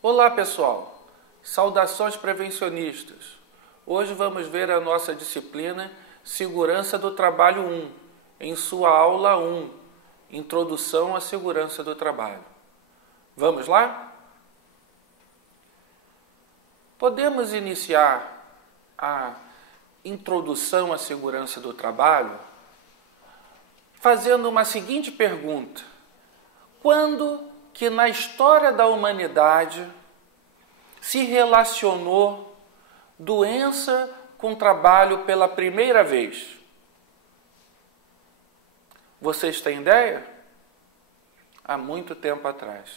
Olá pessoal, saudações prevencionistas. Hoje vamos ver a nossa disciplina Segurança do Trabalho 1, em sua aula 1, Introdução à Segurança do Trabalho. Vamos lá? Podemos iniciar a Introdução à Segurança do Trabalho fazendo uma seguinte pergunta: quando que na história da humanidade se relacionou doença com trabalho pela primeira vez? Vocês têm ideia? Há muito tempo atrás.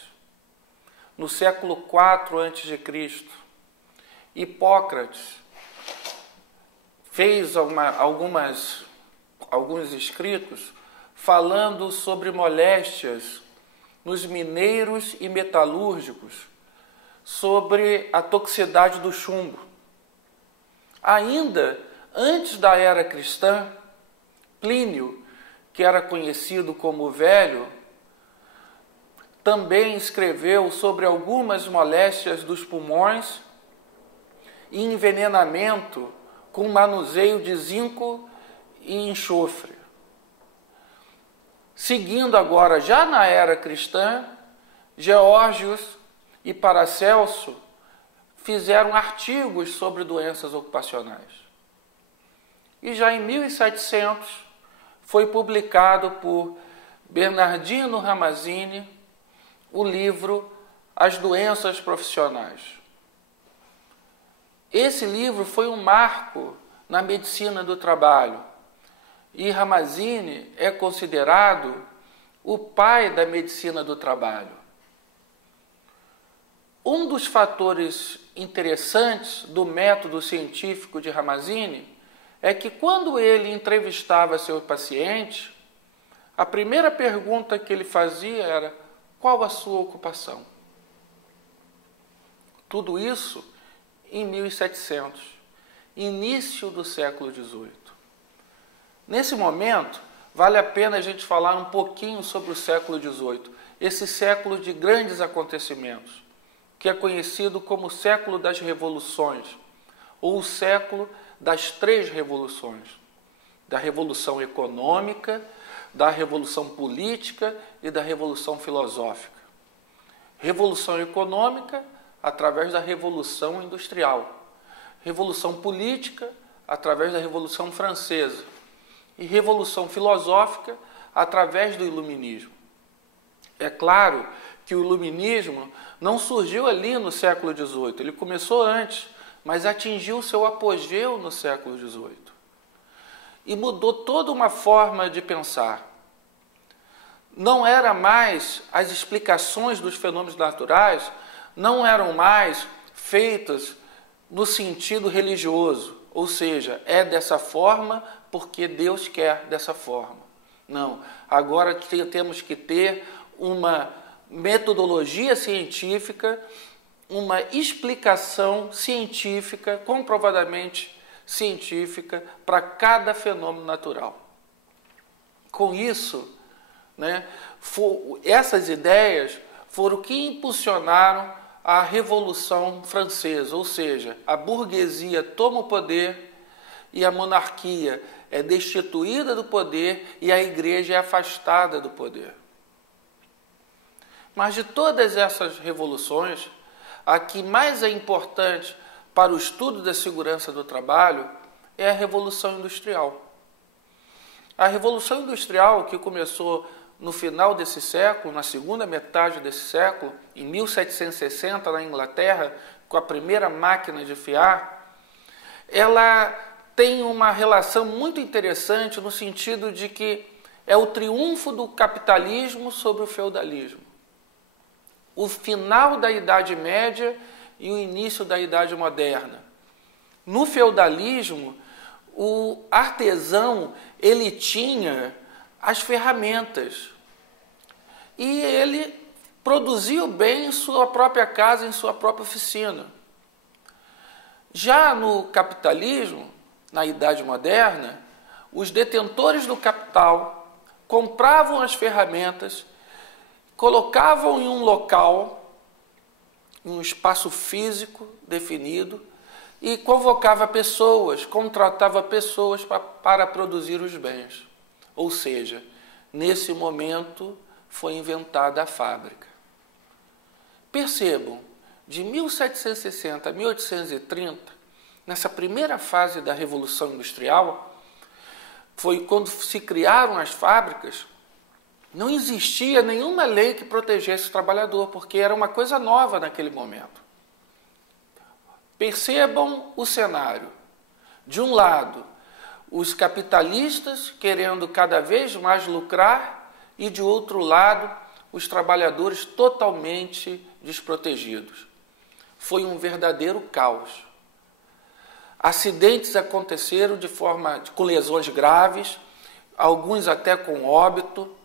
No século IV a.C., Hipócrates fez alguns escritos falando sobre moléstias nos mineiros e metalúrgicos, sobre a toxicidade do chumbo. Ainda antes da era cristã, Plínio, que era conhecido como o Velho, também escreveu sobre algumas moléstias dos pulmões e envenenamento com manuseio de zinco e enxofre. Seguindo agora, já na era cristã, Geórgios e Paracelso fizeram artigos sobre doenças ocupacionais. E já em 1700 foi publicado por Bernardino Ramazzini o livro As Doenças Profissionais. Esse livro foi um marco na medicina do trabalho, e Ramazzini é considerado o pai da medicina do trabalho. Um dos fatores interessantes do método científico de Ramazzini é que quando ele entrevistava seu paciente, a primeira pergunta que ele fazia era: qual a sua ocupação? Tudo isso em 1700, início do século XVIII. Nesse momento, vale a pena a gente falar um pouquinho sobre o século XVIII, esse século de grandes acontecimentos, que é conhecido como o século das revoluções, ou o século das três revoluções: da revolução econômica, da revolução política e da revolução filosófica. Revolução econômica, através da revolução industrial. Revolução política, através da Revolução Francesa. E revolução filosófica, através do iluminismo. É claro que o iluminismo não surgiu ali no século XVIII, ele começou antes, mas atingiu seu apogeu no século XVIII. E mudou toda uma forma de pensar. Não era mais, as explicações dos fenômenos naturais não eram mais feitas no sentido religioso, ou seja, é dessa forma porque Deus quer dessa forma. Não, agora temos que ter uma metodologia científica, uma explicação científica, comprovadamente científica, para cada fenômeno natural. Com isso, essas ideias foram o que impulsionaram a Revolução Francesa, ou seja, a burguesia toma o poder e a monarquia é destituída do poder e a igreja é afastada do poder. Mas de todas essas revoluções, a que mais é importante para o estudo da segurança do trabalho é a Revolução Industrial. A Revolução Industrial, que começou no final desse século, na segunda metade desse século, em 1760, na Inglaterra, com a primeira máquina de fiar, ela tem uma relação muito interessante no sentido de que é o triunfo do capitalismo sobre o feudalismo. O final da Idade Média e o início da Idade Moderna. No feudalismo, o artesão ele tinha as ferramentas e ele produziu bem em sua própria casa, em sua própria oficina. Já no capitalismo, na Idade Moderna, os detentores do capital compravam as ferramentas, colocavam em um local em um espaço físico definido e convocava pessoas, contratava pessoas para produzir os bens. Ou seja, nesse momento foi inventada a fábrica. Percebam, de 1760 a 1830, nessa primeira fase da Revolução Industrial, foi quando se criaram as fábricas. Não existia nenhuma lei que protegesse o trabalhador, porque era uma coisa nova naquele momento. Percebam o cenário. De um lado, os capitalistas querendo cada vez mais lucrar e, de outro lado, os trabalhadores totalmente desprotegidos. Foi um verdadeiro caos. Acidentes aconteceram com lesões graves, alguns até com óbito.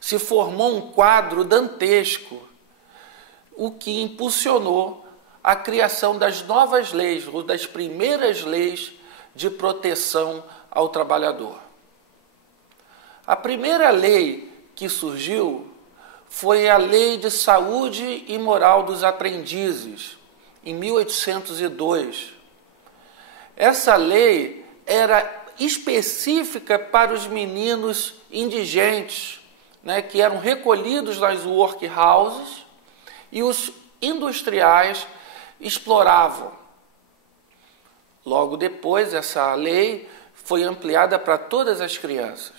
Se formou um quadro dantesco, o que impulsionou a criação das novas leis, ou das primeiras leis de proteção ao trabalhador. A primeira lei que surgiu foi a Lei de Saúde e Moral dos Aprendizes, em 1802. Essa lei era específica para os meninos indigentes, que eram recolhidos nas workhouses e os industriais exploravam. Logo depois, essa lei foi ampliada para todas as crianças.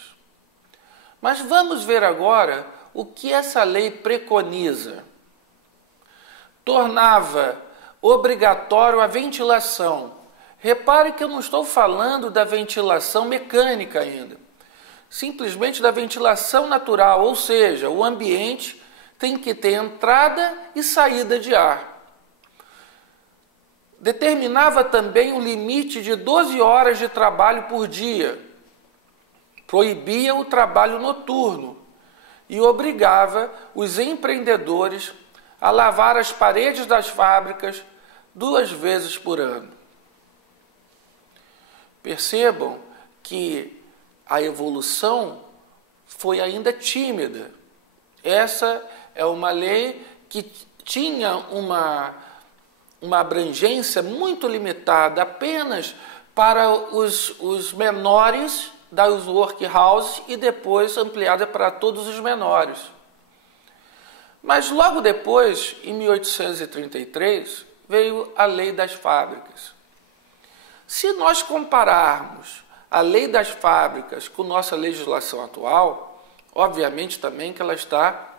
Mas vamos ver agora o que essa lei preconiza. Tornava obrigatório a ventilação. Repare que eu não estou falando da ventilação mecânica ainda. Simplesmente da ventilação natural, ou seja, o ambiente tem que ter entrada e saída de ar. Determinava também o limite de 12 horas de trabalho por dia. Proibia o trabalho noturno e obrigava os empreendedores a lavar as paredes das fábricas 2 vezes por ano. Percebam que a evolução foi ainda tímida. Essa é uma lei que tinha uma abrangência muito limitada, apenas para os menores das workhouses e depois ampliada para todos os menores. Mas logo depois, em 1833, veio a Lei das Fábricas. Se nós compararmos a Lei das Fábricas com nossa legislação atual, obviamente também que ela está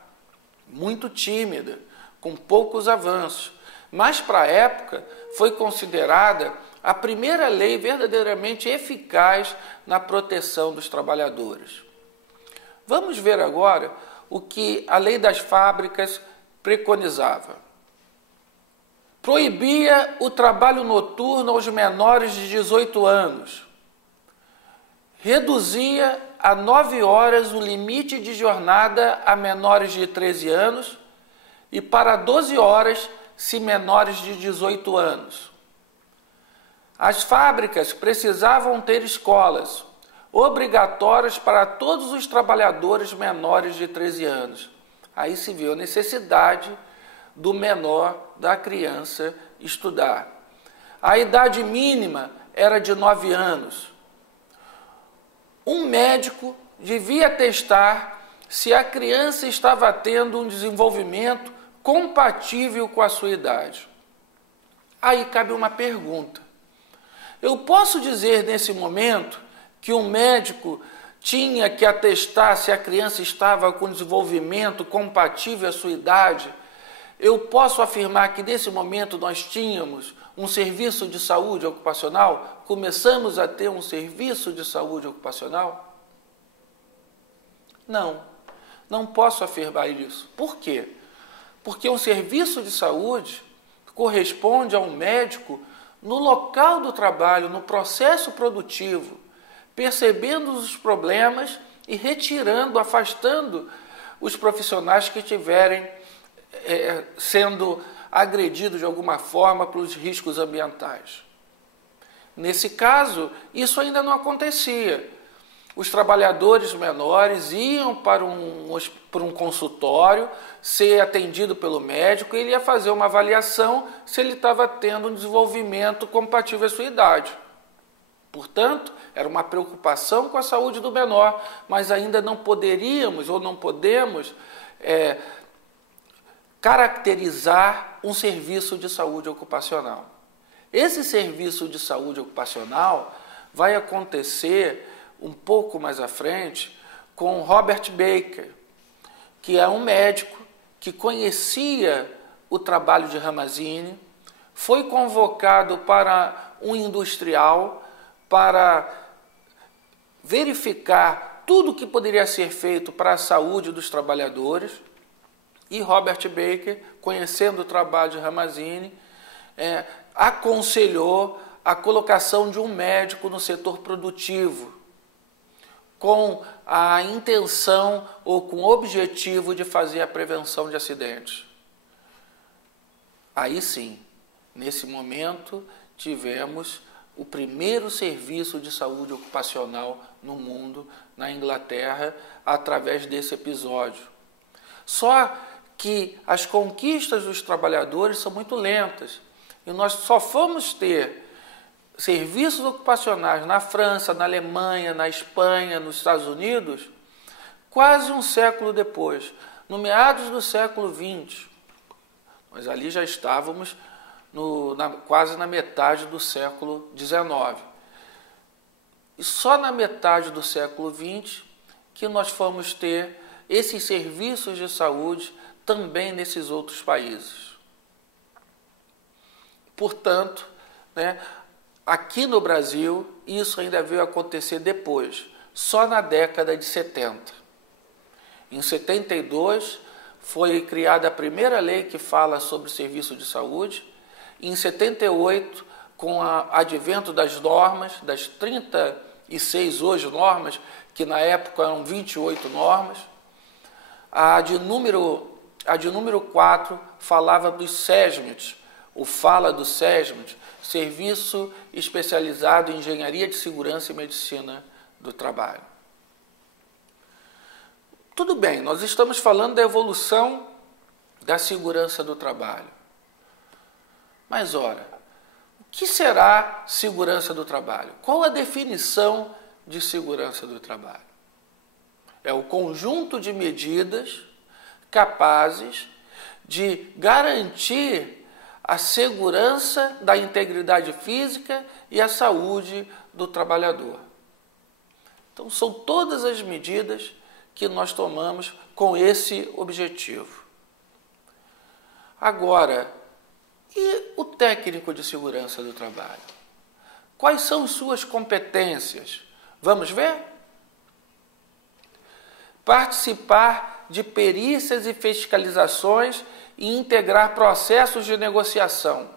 muito tímida, com poucos avanços. Mas, para a época, foi considerada a primeira lei verdadeiramente eficaz na proteção dos trabalhadores. Vamos ver agora o que a Lei das Fábricas preconizava. Proibia o trabalho noturno aos menores de 18 anos. Reduzia a 9 horas o limite de jornada a menores de 13 anos e para 12 horas se menores de 18 anos. As fábricas precisavam ter escolas obrigatórias para todos os trabalhadores menores de 13 anos. Aí se viu a necessidade do menor, da criança, estudar. A idade mínima era de 9 anos. Um médico devia testar se a criança estava tendo um desenvolvimento compatível com a sua idade. Aí cabe uma pergunta. Eu posso dizer nesse momento que um médico tinha que atestar se a criança estava com desenvolvimento compatível à sua idade? Eu posso afirmar que nesse momento nós tínhamos um serviço de saúde ocupacional? Começamos a ter um serviço de saúde ocupacional? Não posso afirmar isso. Por quê? Porque um serviço de saúde corresponde a um médico no local do trabalho, no processo produtivo, percebendo os problemas e retirando, afastando os profissionais que estiverem sendo agredidos de alguma forma pelos riscos ambientais. Nesse caso, isso ainda não acontecia. os trabalhadores menores iam para um consultório, ser atendido pelo médico, e ele ia fazer uma avaliação se ele estava tendo um desenvolvimento compatível à sua idade. Portanto, era uma preocupação com a saúde do menor, mas ainda não poderíamos ou não podemos caracterizar um serviço de saúde ocupacional. Esse serviço de saúde ocupacional vai acontecer um pouco mais à frente com Robert Baker, que é um médico que conhecia o trabalho de Ramazzini, foi convocado para um industrial para verificar tudo o que poderia ser feito para a saúde dos trabalhadores, e Robert Baker, conhecendo o trabalho de Ramazzini, aconselhou a colocação de um médico no setor produtivo, com a intenção ou com o objetivo de fazer a prevenção de acidentes. Aí sim, nesse momento, tivemos o primeiro serviço de saúde ocupacional no mundo, na Inglaterra, através desse episódio. Só que as conquistas dos trabalhadores são muito lentas, e nós só fomos ter serviços ocupacionais na França, na Alemanha, na Espanha, nos Estados Unidos, quase um século depois, no meados do século XX. Mas ali já estávamos quase na metade do século XIX. E só na metade do século XX que nós fomos ter esses serviços de saúde também nesses outros países. Portanto, aqui no Brasil, isso ainda veio acontecer depois, só na década de 70. Em 72, foi criada a primeira lei que fala sobre serviço de saúde. Em 78, com o advento das normas, das 36 hoje normas, que na época eram 28 normas, a de número 4 falava dos SESMIT, o fala do SESMIT, Serviço Especializado em Engenharia de Segurança e Medicina do Trabalho. Tudo bem, nós estamos falando da evolução da segurança do trabalho. Mas, ora, o que será segurança do trabalho? Qual a definição de segurança do trabalho? É o conjunto de medidas capazes de garantir a segurança da integridade física e a saúde do trabalhador. Então, são todas as medidas que nós tomamos com esse objetivo. Agora, e o técnico de segurança do trabalho? Quais são suas competências? Vamos ver? Participar de perícias e fiscalizações e integrar processos de negociação.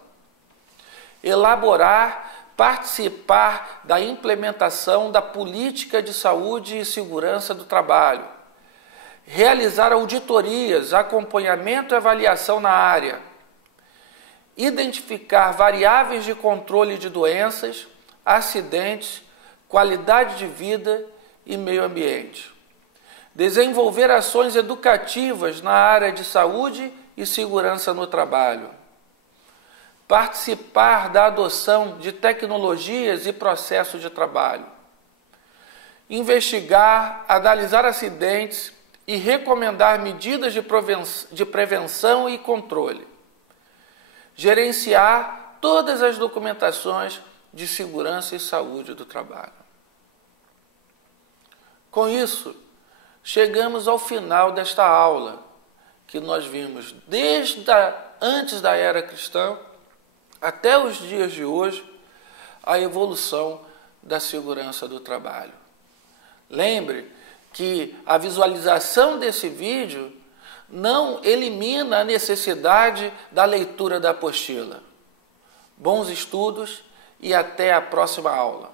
Participar da implementação da política de saúde e segurança do trabalho. Realizar auditorias, acompanhamento e avaliação na área. Identificar variáveis de controle de doenças, acidentes, qualidade de vida e meio ambiente. Desenvolver ações educativas na área de saúde e segurança no trabalho. Participar da adoção de tecnologias e processos de trabalho. Investigar, analisar acidentes e recomendar medidas de prevenção e controle. Gerenciar todas as documentações de segurança e saúde do trabalho. Com isso, chegamos ao final desta aula, que nós vimos desde antes da era cristã até os dias de hoje, a evolução da segurança do trabalho. Lembre que a visualização desse vídeo não elimina a necessidade da leitura da apostila. Bons estudos e até a próxima aula.